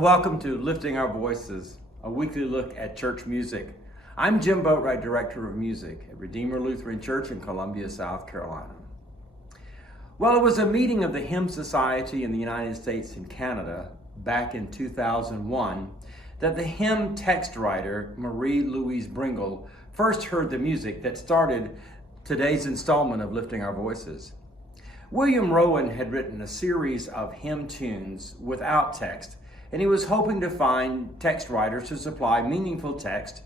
Welcome to Lifting Our Voices, a weekly look at church music. I'm Jim Boatwright, Director of Music at Redeemer Lutheran Church in Columbia, South Carolina. Well, it was a meeting of the Hymn Society in the United States and Canada back in 2001 that the hymn text writer Marie Louise Bringle first heard the music that started today's installment of Lifting Our Voices. William Rowan had written a series of hymn tunes without text, and he was hoping to find text writers to supply meaningful text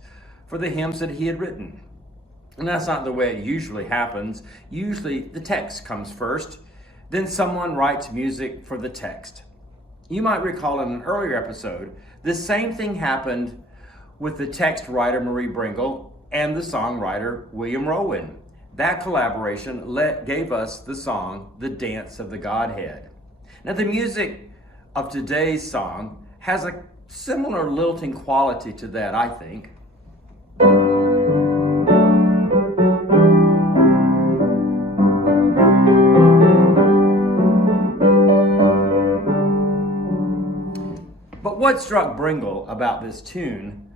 for the hymns that he had written. And that's not the way it usually happens. Usually the text comes first, then someone writes music for the text. You might recall in an earlier episode, the same thing happened with the text writer Marie Bringle and the songwriter William Rowan. That collaboration gave us the song, The Dance of the Godhead. Now the music of today's song has a similar lilting quality to that, I think. But what struck Bringle about this tune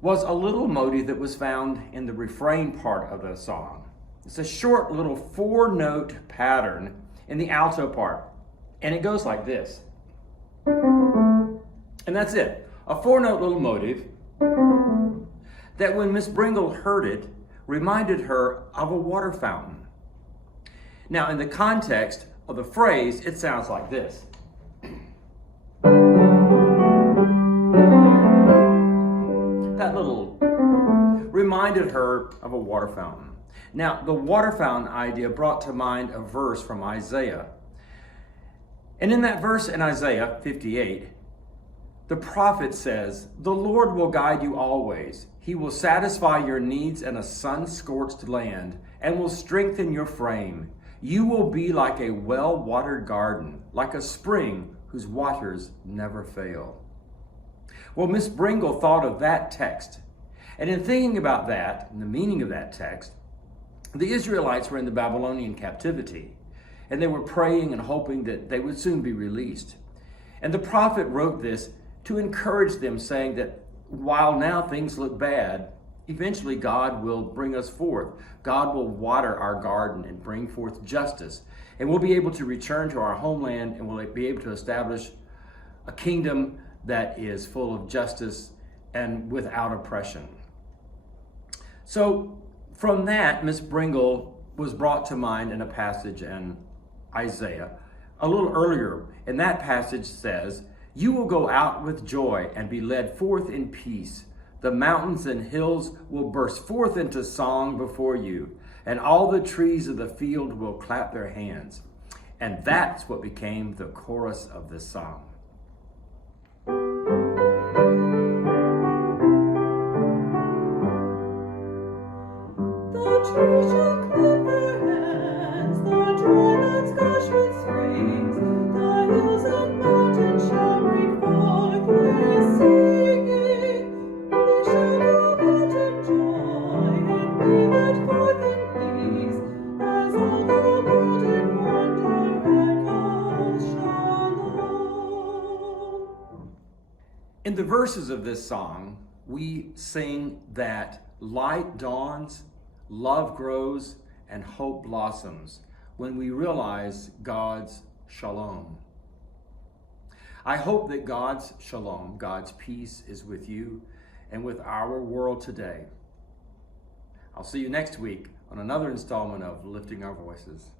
was a little motive that was found in the refrain part of the song. It's a short little 4-note pattern in the alto part, and it goes like this. And that's it, a 4-note little motive that when Miss Bringle heard it, reminded her of a water fountain. Now, in the context of the phrase, it sounds like this. That little reminded her of a water fountain. Now, the water fountain idea brought to mind a verse from Isaiah. And in that verse in Isaiah 58, the prophet says, "The Lord will guide you always. He will satisfy your needs in a sun-scorched land and will strengthen your frame. You will be like a well-watered garden, like a spring whose waters never fail." Well, Miss Bringle thought of that text. And in thinking about that, and the meaning of that text, the Israelites were in the Babylonian captivity, and they were praying and hoping that they would soon be released. And the prophet wrote this to encourage them, saying that while now things look bad, eventually God will bring us forth. God will water our garden and bring forth justice. And we'll be able to return to our homeland, and we'll be able to establish a kingdom that is full of justice and without oppression. So from that, Miss Bringle was brought to mind in a passage in Isaiah a little earlier. And that passage says, "You will go out with joy and be led forth in peace. The mountains and hills will burst forth into song before you, and all the trees of the field will clap their hands." And that's what became the chorus of this song. The trees shall clap their hands, the dry lands gush with springs, the hills and mountains shall break forth with singing. They shall go out in joy and be led forth in peace, as all the world in wonder echoes shalom. In the verses of this song, we sing that light dawns, love grows, and hope blossoms when we realize God's shalom. I hope that God's shalom, God's peace, is with you and with our world today. I'll see you next week on another installment of Lifting Our Voices.